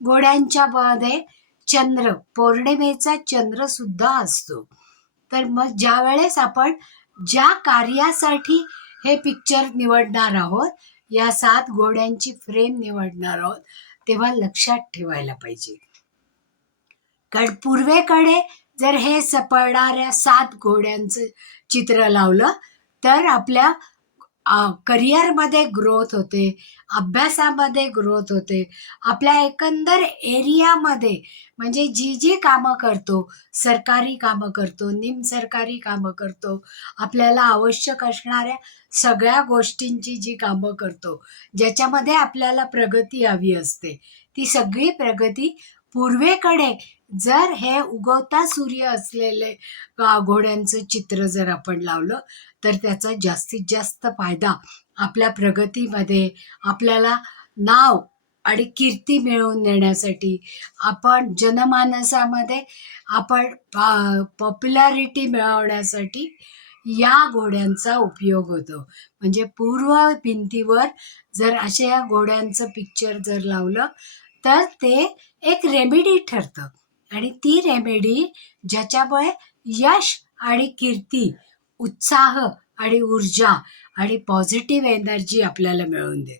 घोड्यांच्या मध्ये चंद्र, पौर्णिमेचा चंद्र सुद्धा असतो. तर मग ज्या वेळेस आपण ज्या कार्यासाठी हे पिक्चर निवडणार आहोत, या 7 घोड्यांची फ्रेम निवडणार आहोत, तेव्हा लक्षात ठेवायला पाहिजे. कारण पूर्वेकडे जर हे पडणाऱ्या 7 घोड्यांचं चित्र लावलं तर आपल्या करिअरमध्ये ग्रोथ होते, अभ्यासामध्ये ग्रोथ होते, आपल्या एकंदर एरियामध्ये म्हणजे जी जी कामं करतो, सरकारी कामं करतो, निमसरकारी कामं करतो, आपल्याला आवश्यक असणाऱ्या सगळ्या गोष्टींची जी कामं करतो, ज्याच्यामध्ये आपल्याला प्रगती हवी असते, ती सगळी प्रगती पूर्वेकडे जर हे उगवता सूर्य असलेले घोड्यांचं चित्र जर आपण लावलं तर त्याचा जास्तीत जास्त फायदा आपल्या प्रगतीमध्ये, आपल्याला नाव आणि कीर्ती मिळवून देण्यासाठी, आपण जनमानसामध्ये आपण पॉप्युलॅरिटी मिळवण्यासाठी या घोड्यांचा उपयोग होतो. म्हणजे पूर्व भिंतीवर जर अशा घोड्यांचं पिक्चर जर लावलं तर ते एक रेमेडी ठरतं आणि ती रेमेडी ज्याच्यामुळे यश आणि कीर्ती, उत्साह आणि ऊर्जा आणि पॉझिटिव्ह एनर्जी आपल्याला मिळवून देते.